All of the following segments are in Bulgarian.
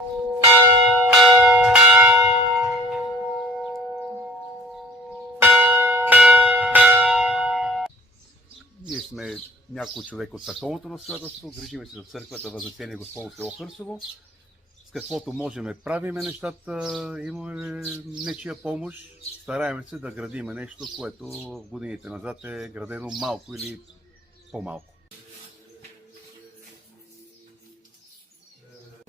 Ние сме няколко човека от църковното настоятелство, грижиме се за църквата Възнесение Господно село Хърсово. С каквото можем правиме нещата, имаме нечия помощ, стараем се да градиме нещо, което в годините назад е градено малко или по-малко.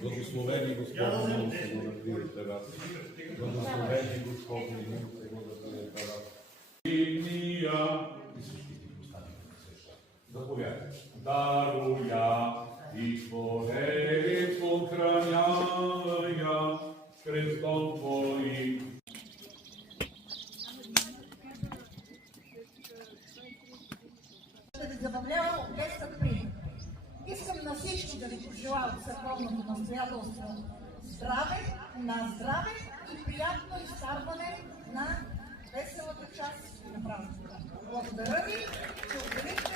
Благословени Господи, милостиво да приемете вас. Благословени Господи, милостиво да приемете вас. Имния и всичките останали сеща. Заповядайте. Даруя и Твореи похраняя крестом Твоим. Ще ви забавлява оркестър прием. Искам на всички да ви пожелая от църковното настоятелство здраве, на здраве и приятно изкарване на веселата част на празника. Благодаря ви, че отделихте